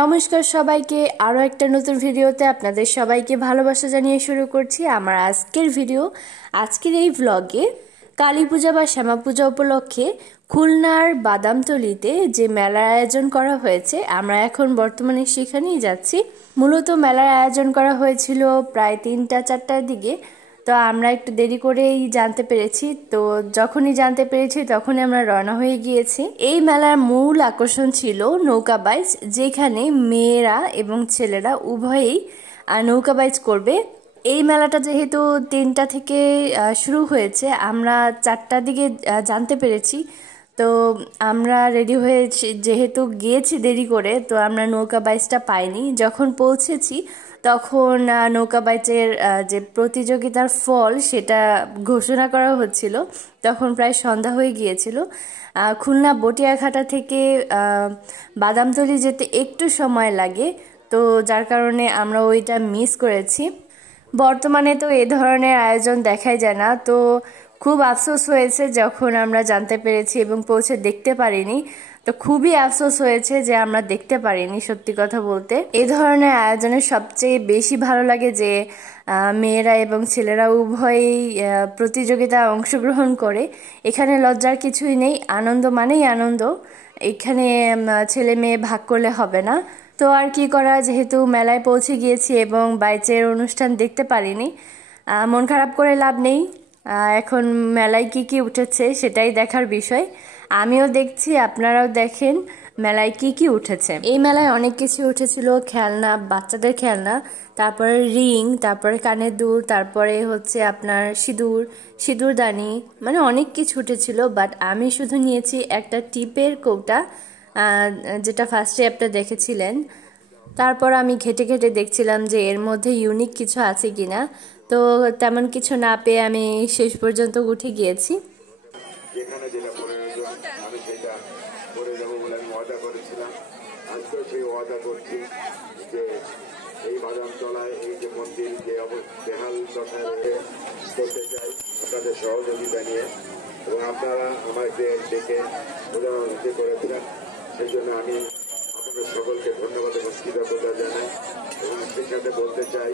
নমস্কার সবাইকে, আরও একটা নতুন ভিডিওতে আপনাদের সবাইকে ভালোবাসা জানিয়ে শুরু করছি আমার আজকের ভিডিও। আজকের এই ভ্লগে কালী পূজা বা শ্যামা পূজা উপলক্ষে খুলনার বাদামতলিতে যে মেলার আয়োজন করা হয়েছে, আমরা এখন বর্তমানে সেখানেই যাচ্ছি। মূলত মেলার আয়োজন করা হয়েছিল প্রায় 3টা-4টার দিকে, তো আমরা একটু দেরি করেই জানতে পেরেছি। তো যখনই জানতে পেরেছি তখনই আমরা রওনা হয়ে গিয়েছি। এই মেলার মূল আকর্ষণ ছিল নৌকা বাইচ, যেখানে মেয়েরা এবং ছেলেরা উভয়েই নৌকা বাইচ করবে। এই মেলাটা যেহেতু 3টা থেকে শুরু হয়েছে, আমরা 4টার দিকে জানতে পেরেছি। তো আমরা রেডি হয়েছি, যেহেতু গিয়েছি দেরি করে, তো আমরা নৌকা বাইচটা পাইনি। যখন পৌঁছেছি তখন নৌকা বাইচের যে প্রতিযোগিতার ফল সেটা ঘোষণা করা হচ্ছিল। তখন প্রায় সন্ধ্যা হয়ে গিয়েছিল। খুলনা বটিয়াঘাটা থেকে বাদামতলি যেতে একটু সময় লাগে, তো যার কারণে আমরা ওইটা মিস করেছি। বর্তমানে তো এ ধরনের আয়োজন দেখাই যায় না, তো খুব আফসোস হয়েছে যখন আমরা জানতে পেরেছি এবং পৌঁছে দেখতে পারিনি। তো খুবই আফসোস হয়েছে যে আমরা দেখতে পারিনি। সত্যি কথা বলতে এ ধরনের আয়োজনে সবচেয়ে বেশি ভালো লাগে যে মেয়েরা এবং ছেলেরা উভয়ই প্রতিযোগিতায় অংশগ্রহণ করে। এখানে লজ্জার কিছুই নেই, আনন্দ মানেই আনন্দ। এখানে ছেলে মেয়ে ভাগ করলে হবে না। তো আর কি করা, যেহেতু মেলায় পৌঁছে গিয়েছি এবং বাইচের অনুষ্ঠান দেখতে পারিনি, মন খারাপ করে লাভ নেই। এখন মেলায় কি কি উঠেছে সেটাই দেখার বিষয়। আমিও দেখছি, আপনারাও দেখেন মেলায় কি কি উঠেছে। এই মেলায় অনেক কিছু উঠেছিল, খেলনা, বাচ্চাদের খেলনা, তারপরে রিং, তারপরে কানের দুল, তারপরে হচ্ছে আপনার সিঁদুরদানি, মানে অনেক কিছু উঠেছিল। বাট আমি শুধু নিয়েছি একটা টিপের কৌটা, যেটা ফার্স্টে আপনি দেখেছিলেন। তারপর আমি ঘেটে ঘেটে দেখছিলাম যে এর মধ্যে ইউনিক কিছু আছে কিনা। তো তেমন কিছু না পেয়ে আমি শেষ পর্যন্ত উঠে গিয়েছি। যেখানে যেটা প্রয়োজন আমি সেটা করে দেবো বলে আমি ওয়াদা করেছিলাম। আজকেও সেই ওয়াদা করছি যে এই বাদামতলায় এই যে মন্দির যে বেহাল দশায় করতে চাই আপনাদের সহযোগিতা নিয়ে, এবং আপনারা আমাকে ডেকে উদাহরণটি করেছিলেন। সেই জন্য আমি আপনাদের সকলকে ধন্যবাদ এবং কৃতজ্ঞতা জানাই। এবং সেই সাথে বলতে চাই,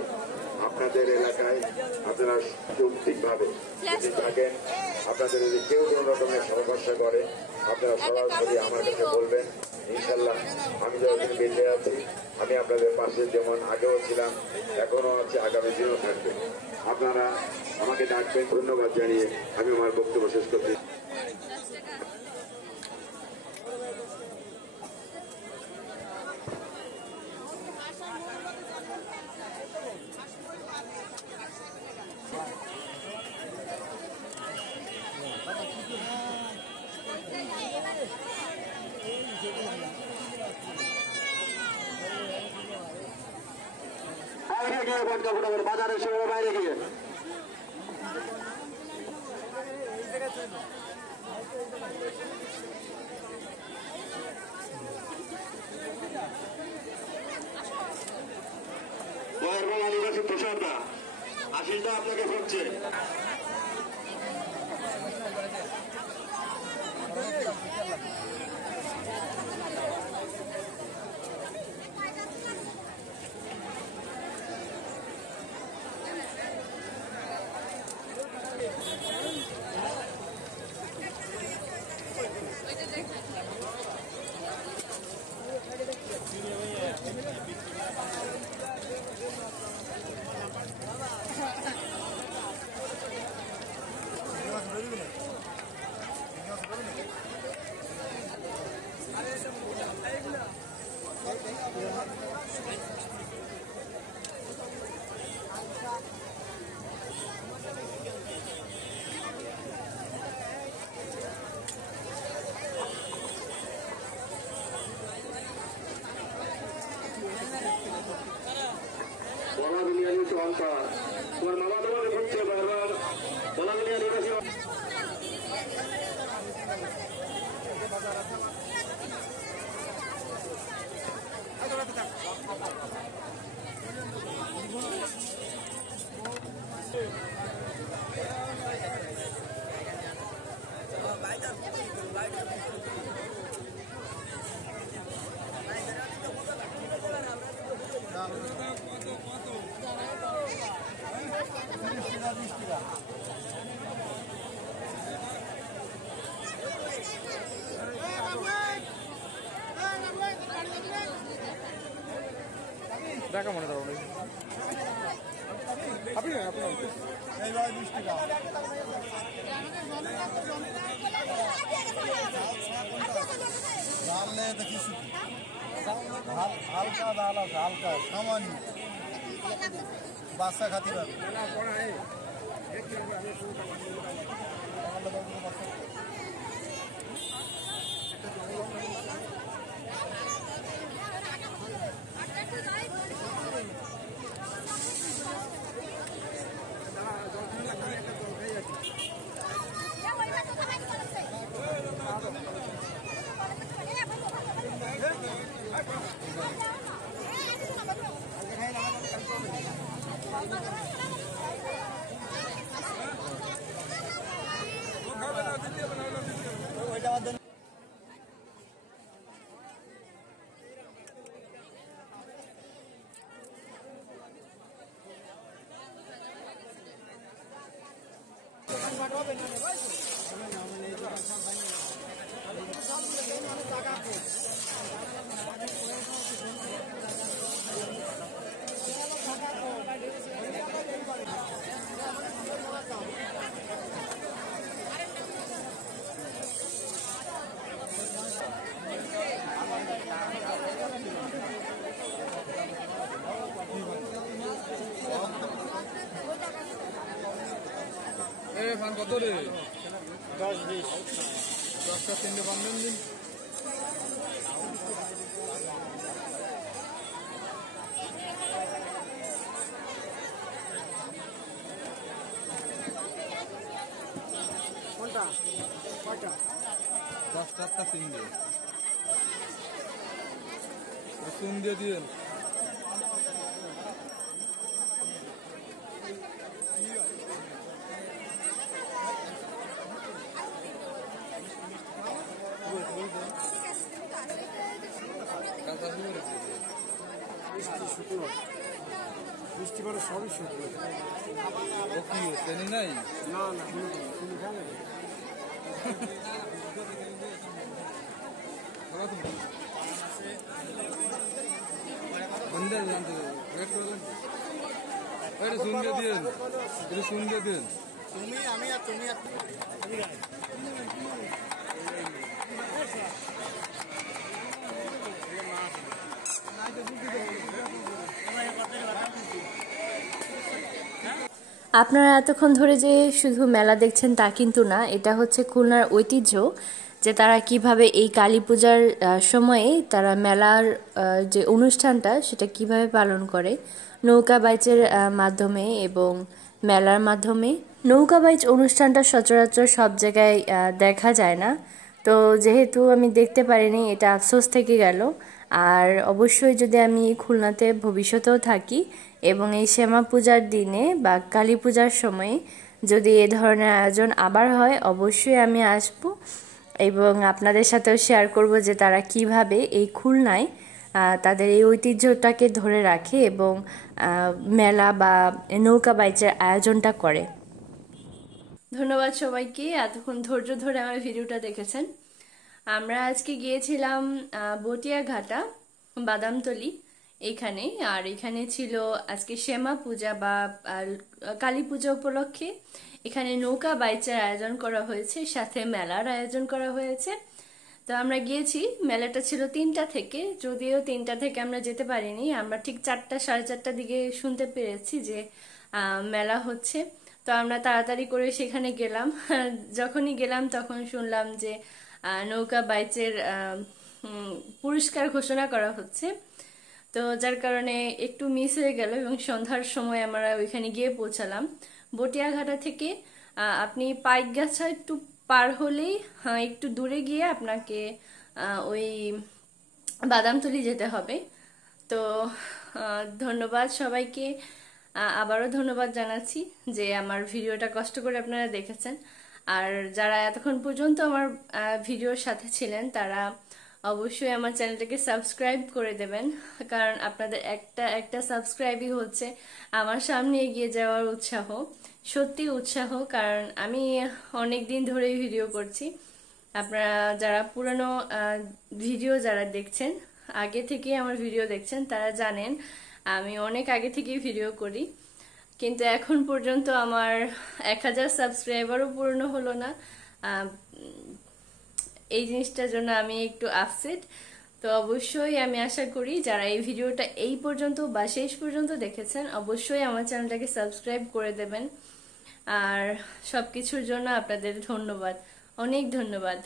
আপনাদের এলাকায় আপনারা যৌক্তিকভাবে যদি থাকেন, আপনাদের যদি কেউ কোনো রকমের সমস্যা করে, আপনারা সরাসরি আমার কাছে বলবেন। ইনশাল্লাহ আমি যতদিন বেঁচে আছি আমি আপনাদের পাশে যেমন আগেও ছিলাম, এখনও আছে, আগামী দিনও থাকবে। আপনারা আমাকে ডাকবেন। ধন্যবাদ জানিয়ে আমি আমার বক্তব্য শেষ করছি। বাজারের সময় বাইরে গিয়ে আদিবাসী তুষারদা আশিসদা আপনাকে ভুগছে। তোমার মামা তোমাকে খুঁজছে বারবার। বলা দুনিয়া নিবাসী দেখা মনে করো আপনি এইভাবে 20 টাকা ডাললে দেখি হালকা ডাল আছে হালকা সামান্য বাচ্চা খাতে পারবে ফান কত রে 10-20 10টা 3টে পান দেন দিন কোনটা কয়টা 10টা 3 দিয়ে রসুন দিয়ে দিন বৃষ্টি পরে সবই শুকনো নাই না না শুনতে দিন শুনতে দিন তুমি আমি আর তুমি আপনারা এতক্ষণ ধরে যে শুধু মেলা দেখছেন তা কিন্তু না, এটা হচ্ছে খুলনার ঐতিহ্য যে তারা কিভাবে এই কালী পূজার সময়ে তারা মেলার যে অনুষ্ঠানটা সেটা কিভাবে পালন করে নৌকা বাইচের মাধ্যমে এবং মেলার মাধ্যমে। নৌকা বাইচ অনুষ্ঠানটা সচরাচর সব জায়গায় দেখা যায় না, তো যেহেতু আমি দেখতে পারিনি এটা আফসোস থেকে গেল। আর অবশ্যই যদি আমি খুলনাতে ভবিষ্যতেও থাকি এবং এই শ্যামা পূজার দিনে বা কালী পূজার সময়ে যদি এ ধরনের আয়োজন আবার হয় অবশ্যই আমি আসব এবং আপনাদের সাথেও শেয়ার করব যে তারা কিভাবে এই খুলনায় তাদের এই ঐতিহ্যটাকে ধরে রাখে এবং মেলা বা নৌকা বাইচের আয়োজনটা করে। ধন্যবাদ সবাইকে এতক্ষণ ধৈর্য ধরে আমার ভিডিওটা দেখেছেন। আমরা আজকে গিয়েছিলাম বটিয়াঘাটা বাদামতলি এখানে, আর এখানে ছিল আজকে শ্যামা পূজা বা কালী পূজা উপলক্ষে এখানে নৌকা বাইচের আয়োজন করা হয়েছে, সাথে মেলার আয়োজন করা হয়েছে। তো আমরা গিয়েছি, মেলাটা ছিল 3টা থেকে, যদিও 3টা থেকে আমরা যেতে পারিনি, আমরা ঠিক 4টা 4:30টার দিকে শুনতে পেরেছি যে মেলা হচ্ছে। তো আমরা তাড়াতাড়ি করে সেখানে গেলাম। যখনই গেলাম তখন শুনলাম যে নৌকা বাইচের পুরস্কার ঘোষণা করা হচ্ছে, তো যার কারণে একটু মিস হয়ে গেল এবং সন্ধ্যার সময় আমরা ওইখানে গিয়ে পৌঁছালাম। বটিয়াঘাটা থেকে আপনি পাইকগাছা একটু পার হলেই একটু দূরে গিয়ে আপনাকে ওই বাদামতলি যেতে হবে। তো ধন্যবাদ সবাইকে, আবারও ধন্যবাদ জানাচ্ছি যে আমার ভিডিওটা কষ্ট করে আপনারা দেখেছেন। আর যারা এতক্ষণ পর্যন্ত আমার ভিডিওর সাথে ছিলেন তারা অবশ্যই আমার চ্যানেলটাকে সাবস্ক্রাইব করে দেবেন, কারণ আপনাদের একটা একটা সাবস্ক্রাইবই হচ্ছে আমার সামনে এগিয়ে যাওয়ার উৎসাহ, সত্যি উৎসাহ। কারণ আমি অনেক দিন ধরেই ভিডিও করছি। আপনারা যারা পুরনো ভিডিও যারা দেখছেন, আগে থেকেই আমার ভিডিও দেখছেন, তারা জানেন আমি অনেক আগে থেকেই ভিডিও করি, কিন্তু এখন পর্যন্ত আমার 1000 সাবস্ক্রাইবারও পূর্ণ হলো না। এই জিনিসটার জন্য আমি একটু আপসেট। তো অবশ্যই আমি আশা করি যারা এই ভিডিওটা এই পর্যন্ত বা শেষ পর্যন্ত দেখেছেন, অবশ্যই আমার চ্যানেলটাকে সাবস্ক্রাইব করে দেবেন। আর সবকিছুর জন্য আপনাদের ধন্যবাদ, অনেক ধন্যবাদ।